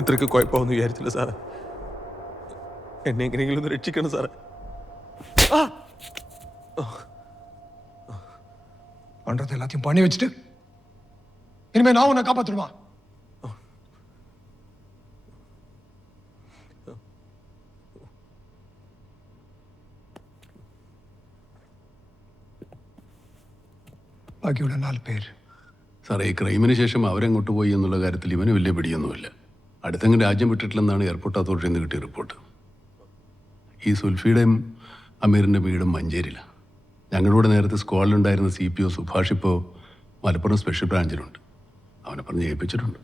ഇത്രയ്ക്ക് കുഴപ്പമൊന്നും വിചാരിച്ചില്ല സാറേ. എന്നെ എങ്ങനെയെങ്കിലും ഒന്ന് രക്ഷിക്കണം സാറേ. பண்றது எல்லாத்தையும் பண்ணி வச்சுட்டு இனிமே நான் உன்னை காப்பாத்துடுமா? ബാക്കിയുള്ള 4 പേര് സാറേ, ഈ ക്രൈമിന് ശേഷം അവരെങ്ങോട്ട് പോയി എന്നുള്ള കാര്യത്തിൽ ഇവന് വലിയ പിടിയൊന്നുമില്ല. അടുത്തെങ്കിലും രാജ്യം വിട്ടിട്ടില്ലെന്നാണ് എയർപോർട്ട് അതോറിറ്റിയിൽ നിന്ന് കിട്ടിയ റിപ്പോർട്ട്. ഈ സുൽഫിയുടെയും അമീറിൻ്റെ വീടും മഞ്ചേരിയിലാണ്. ഞങ്ങളുടെ നേരത്തെ സ്ക്വാഡിലുണ്ടായിരുന്ന CPO സുഭാഷ് ഇപ്പോൾ മലപ്പുറം സ്പെഷ്യൽ ബ്രാഞ്ചിലുണ്ട്. അവനെ പറഞ്ഞ് ഏൽപ്പിച്ചിട്ടുണ്ട്.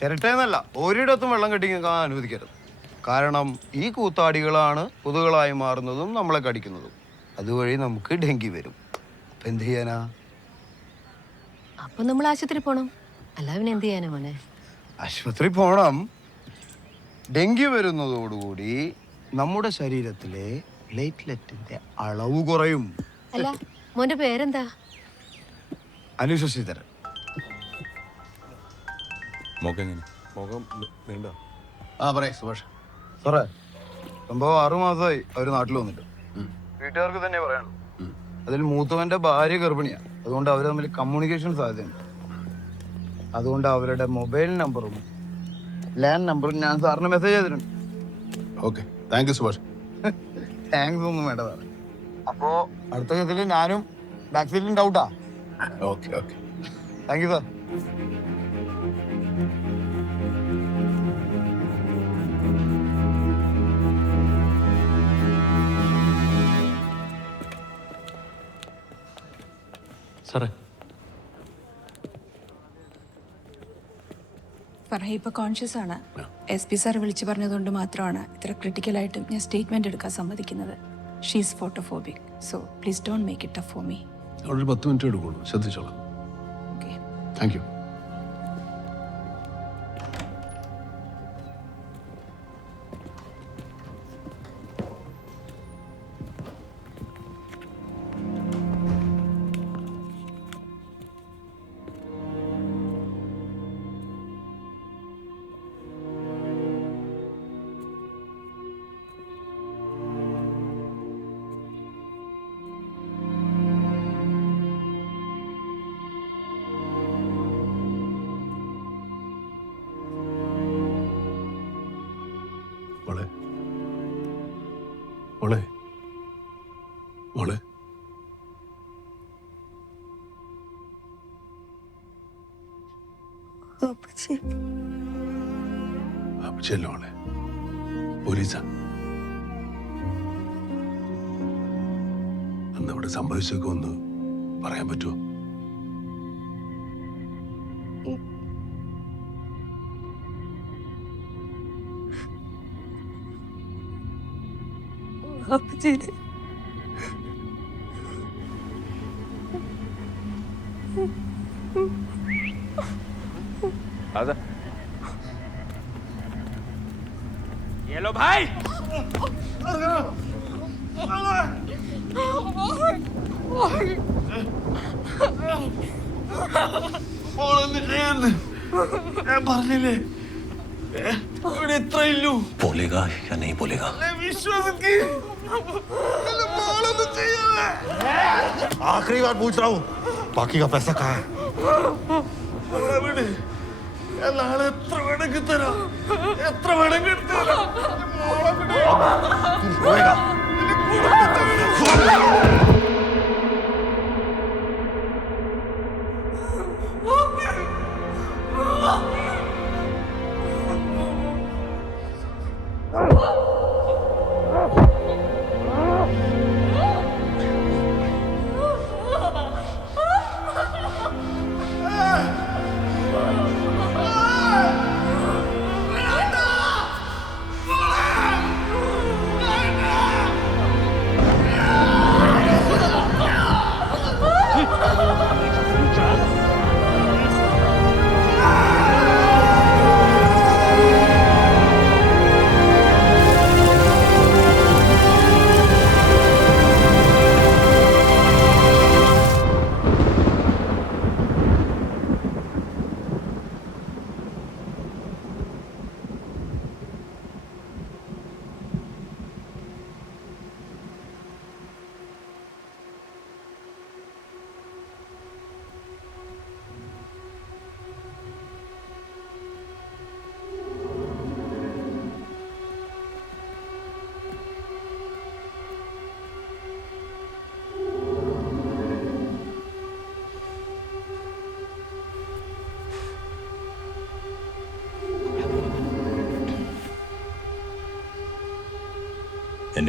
ചിരട്ടയെന്നല്ല ഒരിടത്തും വെള്ളം കെട്ടി നിൽക്കാൻ അനുവദിക്കരുത്. കാരണം ഈ കൂത്താടികളാണ് കൊതുകളായി മാറുന്നതും നമ്മളെ കടിക്കുന്നതും. അതുവഴി നമുക്ക് ഡെങ്കി വരും. അപ്പം എന്ത് ചെയ്യാനാ? അപ്പം നമ്മൾ ആശുപത്രി പോണം. അല്ല പിന്നെ എന്ത് ചെയ്യാനാ മോനെ? ആശുപത്രി പോണം. ഡെങ്കി വരുന്നതോടുകൂടി നമ്മുടെ ശരീരത്തിലെ പ്ലേറ്റ്ലെറ്റിന്റെ അളവ് കുറയും. അല്ല മോന്റെ പേരെന്താ? അനുശ്വസിതരൻ. മുഖം നീണ്ട. പറയാം സുഭാഷ്. സാറേ, സംഭവം 6 മാസമായി അവർ നാട്ടിൽ വന്നിട്ട്. വീട്ടുകാർക്ക് തന്നെ പറയണം. അതിൽ മൂത്തവന്റെ ഭാര്യ ഗർഭിണിയാണ്. അതുകൊണ്ട് അവർ തമ്മിൽ കമ്മ്യൂണിക്കേഷൻ സാധ്യതയുണ്ട്. അതുകൊണ്ട് അവരുടെ മൊബൈൽ നമ്പറും ലാൻഡ് നമ്പറും ഞാൻ സാറിന് മെസ്സേജ് ചെയ്തിട്ടുണ്ട്. Okay, thank you Subhash. Thanks ഒന്നും വേണ്ട സാറേ. അപ്പോ അടുത്ത കേസിൽ ഞാനും ബാക്ക് സീറ്റിലും ഡൗട്ടാ. Okay okay, thank you sir. സാറേ, ഫർഹ ഇപ്പോൾ കോൺഷ്യസ് ആണ്. SP സാർ വിളിച്ചു പറഞ്ഞതുകൊണ്ട് മാത്രമാണ് ഇത്ര ക്രിട്ടിക്കലായിട്ടും ഞാൻ സ്റ്റേറ്റ്മെന്റ് എടുക്കാൻ സമ്മതിക്കുന്നത്. She's photophobic, so please don't make it tough for me. അവിടെ 10 മിനിറ്റ് എടുക്കുള്ളൂ, ശ്രദ്ധിച്ചോളാം. Okay, thank you. മോളെ മോളെ മോളെ അപ്പച്ചല്ലോ മോളെ. പോലീസാ അന്ന് അവിടെ സംഭവിച്ചൊക്കെ ഒന്ന് പറയാൻ പറ്റുമോ? आजा। ये लो भाई। बोलेगा या नहीं बोलेगा? आखिरी बार पूछ रहा हूँ, बाकी का पैसा कहाँ है?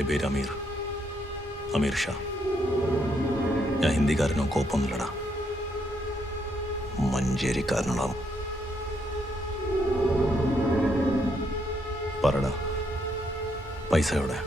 എൻ്റെ പേര് അമീർ, അമീർ ഷാ. ഞാൻ ഹിന്ദിക്കാരനോ കോപ്പൊന്നുമില്ലടാ, മഞ്ചേരിക്കാരനാണ്. പറടാ, പൈസ എവിടെ?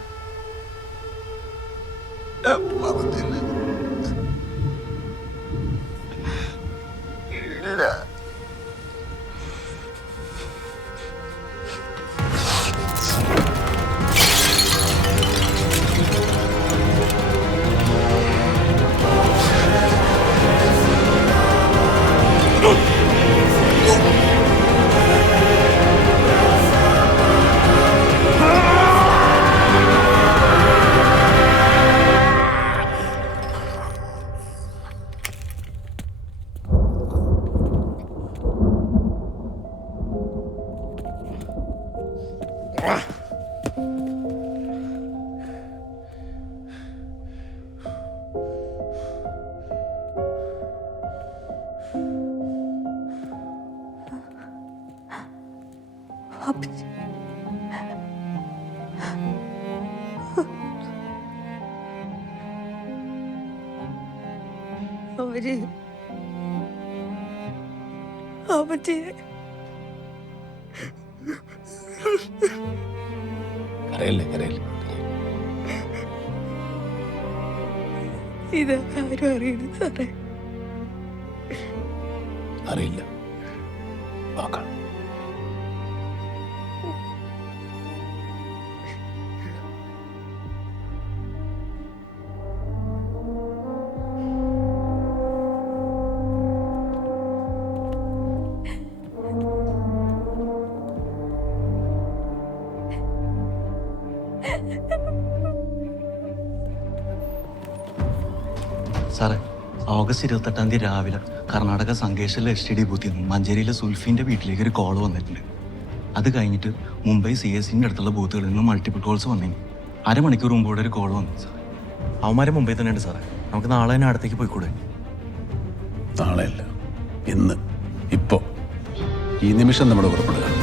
കരയല്ലേ കരയല്ലേ. ഇത് ആരും അറിയുന്നു സാറേ. അറിയില്ല, നോക്കാം. സാറേ, ഓഗസ്റ്റ് 28 രാവിലെ കർണാടക സംഘേശ്വരിലെ STD ബൂത്തിൽ നിന്ന് മഞ്ചേരിയിലെ സുൽഫീൻ്റെ വീട്ടിലേക്ക് ഒരു കോൾ വന്നിട്ടുണ്ട്. അത് കഴിഞ്ഞിട്ട് മുംബൈ CSന്റെ അടുത്തുള്ള ബൂത്തുകളിൽ നിന്ന് മൾട്ടിപ്പിൾ കോൾസ് വന്നിരുന്നു. അരമണിക്കൂർ മുമ്പോടെ ഒരു കോൾ വന്നു സാർ. അവന്മാരെ മുംബൈ തന്നെ ഉണ്ട് സാറേ. നമുക്ക് നാളെ തന്നെ അടുത്തേക്ക് പോയിക്കൂടെ? നാളെയല്ല, ഇന്ന്, ഇപ്പോൾ, ഈ നിമിഷം നമ്മൾ പുറപ്പെടുക.